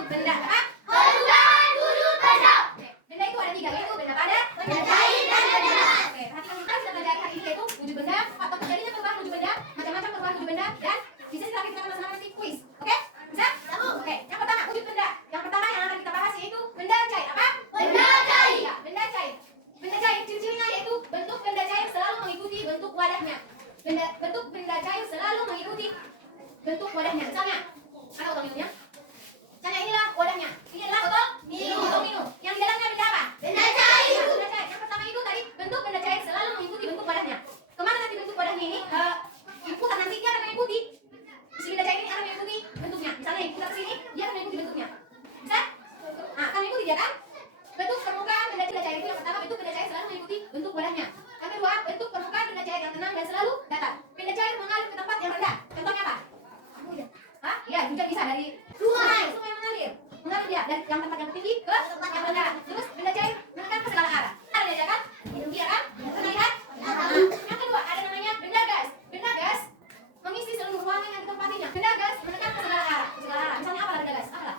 wujud benda apa? Perubahan wujud benda. Oke, benda itu ada 3, yaitu benda padat, Benda cair dan benda gas. Oke, perhatikan kita bisa belajar hari ini yaitu wujud benda atau terjadinya perubahan wujud benda, macam-macam perubahan wujud benda, dan bisa kita masing-masing nanti kuis. Oke? Bisa? Oke, yang pertama wujud benda. Yang pertama yang akan kita bahas yaitu benda cair. Apa? Benda cair. Ya, benda cair. Benda cair ciri-cirinya yaitu bentuk benda cair selalu mengikuti bentuk wadahnya. Bentuk benda cair selalu mengikuti bentuk wadahnya. Misalnya, ada botol minumnya. Misalnya inilah wadahnya. Ini adalah botol minum. Yang di dalamnya benda apa? Benda cair. Ya, benda cair. Yang pertama itu tadi bentuk benda cair selalu mengikuti bentuk wadahnya. Kemana nanti bentuk wadahnya ini? Diputar nanti dia akan mengikuti. Si benda cair ini akan mengikuti bentuknya. Misalnya diputar ke sini, dia akan mengikuti bentuknya. Bisa? Nah, akan mengikuti dia kan? Bentuk permukaan benda cair itu yang pertama, bentuk benda cair selalu mengikuti bentuk wadahnya. Yang kedua, bentuk permukaan benda cair yang tenang dan selalu datar. Benda cair mengalir ke tempat yang rendah. Contohnya apa? Hah? Iya, hujan bisa dari sungai mengalir. Mengalir dia dari yang tempat yang tinggi ke tempat yang rendah. Terus benda cair menekan ke segala arah. Ada ya kan? Iya kan? Pernah lihat? Yang kedua, ada namanya benda gas. Benda gas mengisi seluruh ruangan yang ditempatinya. Benda gas menekan ke segala arah. Misalnya apa benda gas? Apa?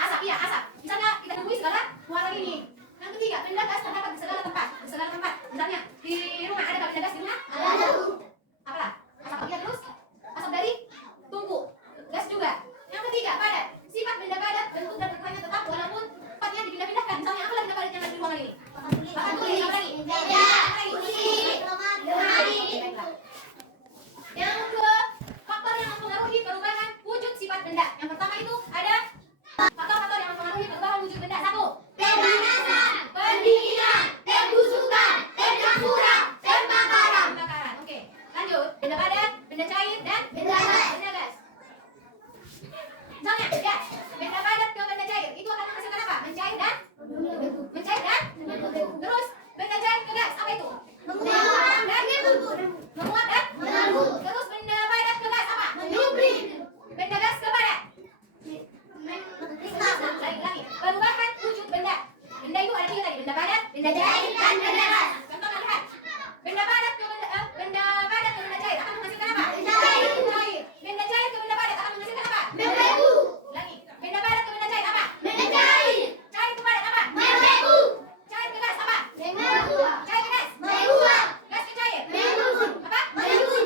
Asap, iya asap. Misalnya kita temui segala ruangan ini. Yang ketiga, benda gas terdapat di segala tempat. Di segala tempat. Misalnya di rumah ada benda gas di rumah? Ada. Apalah? Asap iya terus? Asap dari tungku. Gas juga. Yang ketiga, padat. Sifat benda padat, bentuk dan ukurannya tetap walaupun tempatnya dipindah-pindahkan. Misalnya apalah benda padat yang ada di ruangan ini? Papan tulis. Apa lagi? Meja. Apa lagi? Kursi. Lemari. Baiklah. Yang kedua, faktor yang mempengaruhi perubahan wujud sifat benda. Yang pertama itu ada faktor-faktor yang mempengaruhi perubahan wujud benda. 1. Pemanasan, pendinginan, pembusukan, pencampuran, pembakaran. Pembakaran. Oke. Lanjut. Benda padat, benda cair, dan Benda gas. Benda gas. Misalnya, gas. Benda padat ke benda cair itu akan menghasilkan apa? Mencair dan terus benda cair ke gas apa itu? Menguap Dan menguap dan Menganggur. terus benda padat ke gas apa? Menyublim. Benda gas ke padat. Lagi. Perubahan wujud benda. Benda itu ada 3 tadi. Benda padat, benda cair, dan benda gas. Contohnya lihat. Benda padat ke benda cair akan menghasilkan apa? Cair. Benda cair ke benda padat akan menghasilkan apa? Membeku. Lagi. Benda padat ke benda cair apa? Benda cair. Cair ke padat apa? Membeku. Cair ke gas apa? Menguap. Cair ke gas. Menguap. Gas ke cair. Mengembun. Apa? Mengembun.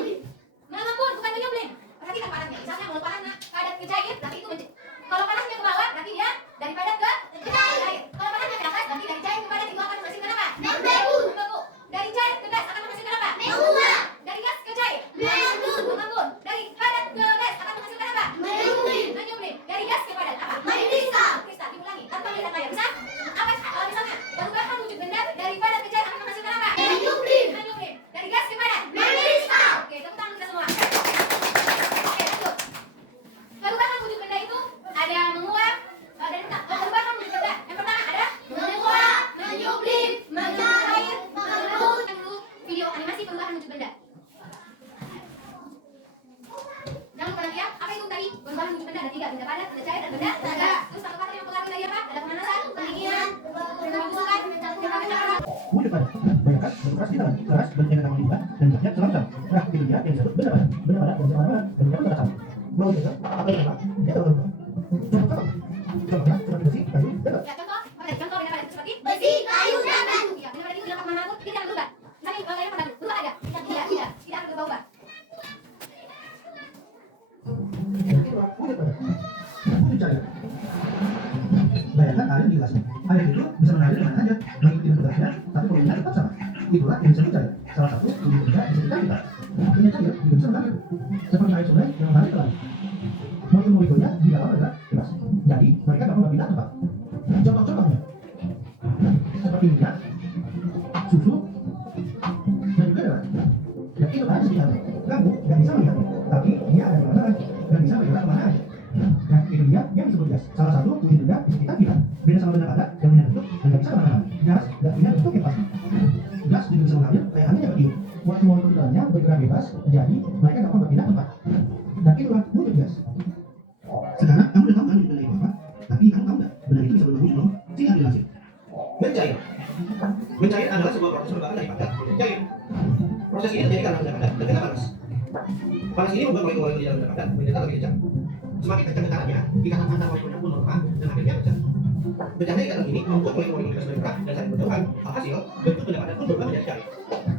Mengembun bukan menyublim. Perhatikan panasnya. Misalnya kalau panasnya padat ke cair, berarti itu kalau panasnya ke bawah, berarti dia dari padat ke cair. Kalau panasnya ke atas, berarti dari cair ke padat itu akan menghasilkan apa? Membeku. Membeku. Dari cair ke gas akan menghasilkan apa? Menguap. Dari gas ke cair. Mengembun. Mengembun. Dari padat ke gas akan menghasilkan apa? Menyublim. Menyublim. Dari gas ke padat apa? Mengkristal. Kristal. Diulangi tanpa melihat layar. Bisa? Apa? Misalnya perubahan wujud benda dari padat ke cair akan menghasilkan apa? Menyublim. Menyublim. Dari gas ke padat. Mengkristal. Oke, tepuk tangan kita semua. Oke, lanjut. Perubahan wujud benda itu ada menguap dan perubahan wujud benda. Yang pertama ada Menguap. Menyublim. Mencair. Mengembun. Kita dulu video animasi perubahan wujud benda. Jangan lupa nanti ya, apa itu tadi? Perubahan wujud benda ada 3, benda padat, benda cair, dan benda gas. Terus faktor yang mempengaruhi tadi apa? Ada pemanasan, pendinginan, pembusukan, pencampuran. Wujud padat, banyak kan, berkeras di tangan, keras, bentuknya dengan tinggi, dan bentuknya selam-selam. Nah, itu dia yang disebut benda padat. Benda padat dan benda padat, bentuknya pun sama. Mau juga, apa yang apa? Dia tahu apa? Contohnya, seperti besi, kayu, dan batu. Ya, contoh, apa tadi? Contoh benda padat itu seperti Besi, kayu, dan batu. ya, benda padat itu dapat mengatur, dia jangan berubah. Misalnya kayaknya pernah berubah ada? Tidak akan berubah. Yang kedua, wujud padat. Wujud cair. Bayangkan air di gelasnya. Air itu bisa mengalir kemana saja, mengikuti bentuk gelasnya, tapi volumenya tetap sama. Itulah yang disebut cair. Salah satu wujud benda disebut kita. Punya cair juga bisa mengalir, seperti air sungai yang mengalir ke laut. Molekul-molekulnya di dalam adalah bebas. Jadi mereka dapat berpindah tempat. Contoh-contohnya seperti minyak, susu, dan juga darah. Ya itu kan sekitar. Kamu nggak bisa melihat, tapi dia ada di mana dan bisa bergerak kemana aja. Nah itu dia yang disebut gas. Salah satu wujud benda di sekitar kita. Beda sama benda padat yang punya bentuk dan nggak bisa kemana-mana. Gas nggak punya bentuk yang pasti. Gas juga bisa mengalir kayak angin yang bertiup. Molekul di dalamnya bergerak bebas, jadi mereka dapat berpindah tempat. Dan itulah wujud gas. Sekarang kamu udah tahu kan benda itu apa? Tapi kamu tahu nggak benda itu bisa berubah wujud loh? Singkat jelasin. Mencair. Mencair adalah sebuah proses perubahan dari padat menjadi cair. Proses ini terjadi karena benda padat terkena panas. Panas ini membuat molekul-molekul di dalam benda padat menjadi lebih kencang. Semakin kencang tekanannya, ikatan antar molekulnya pun melemah dan Bencana yang datang ini membuat molekul-molekul bergerak dan saling berjauhan. Alhasil, bentuk benda padat pun berubah menjadi cair.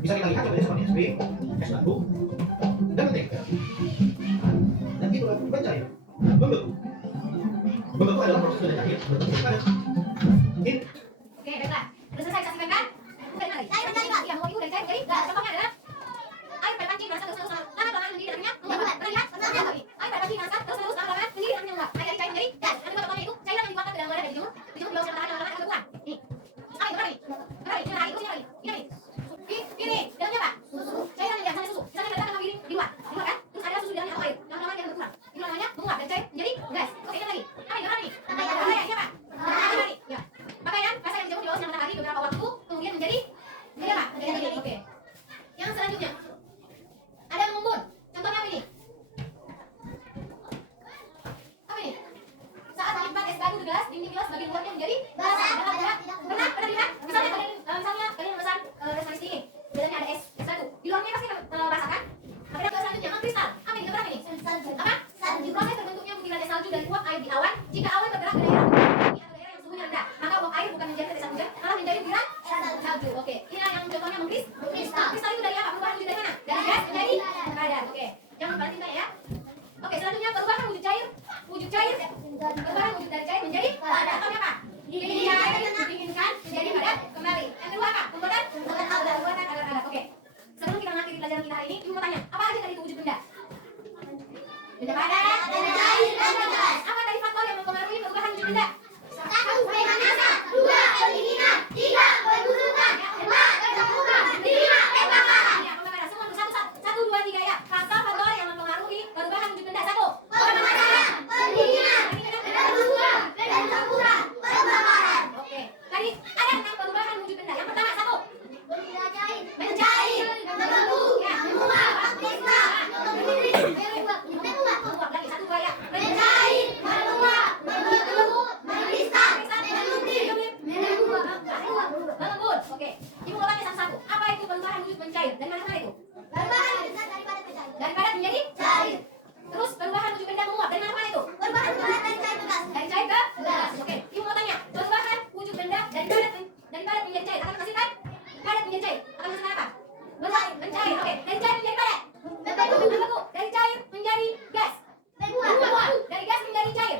Bisa kita lihat contohnya seperti es krim, es batu, dan mentega. Dan itulah pencair. Membeku. Membeku adalah proses benda cair berbentuk padat. Ini Oke, baiklah. Sudah selesai saksikan kan? Bukan lagi. Cair menjadi gas. Iya, membeku dari cair menjadi gas. Contohnya adalah air pada pancing berasa terus-menerus lama-kelamaan menjadi dalamnya menguap. Pernah lihat? Pernah lihat? Air pada pancing berasa terus-menerus lama-kelamaan menjadi dalamnya menguap. Air dari cair menjadi gas. Dan juga contohnya itu cairan yang dituangkan ke dalam wadah dan dijemur. Dijemur di bawah sinar matahari lama-lama akan berkurang. Ini. Apa itu? Berapa ini? Berapa ini? Ini lagi. Ini lagi. Ini. Dalamnya apa? Susu. Cairan yang diambil susu. Misalnya pada mengiring di luar. Di luar kan? Terus ada susu di dalamnya atau air. Lama-lama dia akan berkurang. Itu namanya menguap dan cair menjadi gas. Oke, ingat lagi. Apa ini? Apa ini? Pakaian. Ini apa? Pakaian. Ya. Pakaian basah yang dijemur di bawah sinar matahari beberapa waktu kemudian menjadi apa? Menjadi. Oke. Yang selanjutnya ada mengembun. Contohnya apa ini? Apa ini? Saat menyimpan es batu di gelas, dinding gelas bagian luarnya menjadi basah. Pernah lihat? Misalnya kalian memesan es manis dingin, di dalamnya ada es batu. Di luarnya pasti basah kan? Maka yang selanjutnya mengkristal. Apa ini? Gambar apa ini? Apa? Salju. Proses terbentuknya butiran es salju dari uap air di awan. Jika awan bergerak ke daerah tinggi atau daerah yang suhunya rendah, maka uap air bukan menjadi tetesan hujan, malah menjadi butiran salju. Oke. Inilah yang contohnya mengkristal. Kristal itu dari apa? Perubahan wujud dari mana? Dari gas menjadi padat. Oke. Jangan lupa tinta ya. Oke, selanjutnya perubahan wujud cair. Perubahan wujud dari cair menjadi padat. Contohnya apa? Didinginkan menjadi padat kembali. Yang kedua apa? Pembuatan agar-agar. Oke. Sebelum kita mengakhiri pelajaran kita hari ini, ibu mau tanya, apa aja tadi itu wujud benda? Benda padat, Benda cair, dan gas. apa tadi faktor yang mempengaruhi perubahan wujud benda? 1. Pemanasan. 2. Pendinginan. 3. Pembusukan. 4. Pencemburuan. 5. Pembakaran. Ya, pembakaran. Semua tuh satu, dua, tiga ya. Faktor yang mempengaruhi perubahan wujud benda. 1. Pemanasan. Pendinginan. Pembusukan. Pencemburuan. Pembakaran. Oke. Tadi ada 6 perubahan wujud benda. Yang pertama 1. Mencair. Membeku. Ya. Menguap. Kristal. Menguap lagi 1, 2 ya. Mencair. Menguap. Membeku. Mengkristal. Mengembun. Mengembun. Oke. Ibu mau tanya satu-satu. Apa itu perubahan wujud mencair? Dari mana itu? Perubahan daripada mencair. Dari padat menjadi Cair. Terus perubahan wujud benda menguap. Dari mana itu? Perubahan dari cair ke gas. Dari cair ke gas. Oke. Ibu mau tanya, perubahan wujud benda dari padat menjadi cair akan menghasilkan padat menjadi cair. Akan menghasilkan apa? Mencair. Oke. Dari cair menjadi padat. Membeku. Dari cair menjadi gas. Menguap. Dari gas menjadi cair.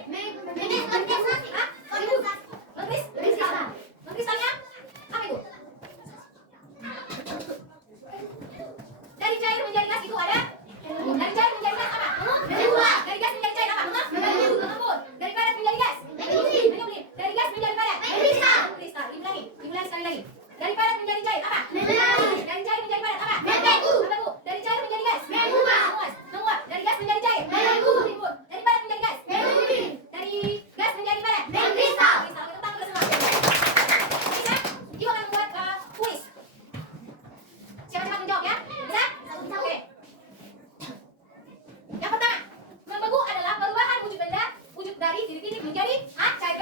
Hah? Mengkristalnya apa itu? Dari cair menjadi gas itu ada. Dari cair menjadi gas apa? Menguap. Dari gas menjadi cair apa? Mengembun. Dari padat menjadi gas. Menyembelih. Dari gas menjadi padat. Mengkristal. Mengkristal. Ibu lagi sekali lagi. Dari padat menjadi cair apa? Mencair. Dari cair menjadi padat apa? Membeku. Dari cair menjadi gas. Menguap. Dari gas menjadi cair. Mengembun. Dari padat menjadi gas. Membeku. Dari gas menjadi padat. Mengkristal. Oke, tangan dulu semua. Bisa? Ibu akan membuat kuis. Siapa cepat menjawab ya? Bisa? Oke. Yang pertama, membeku adalah perubahan wujud benda, wujud dari titik-titik menjadi cair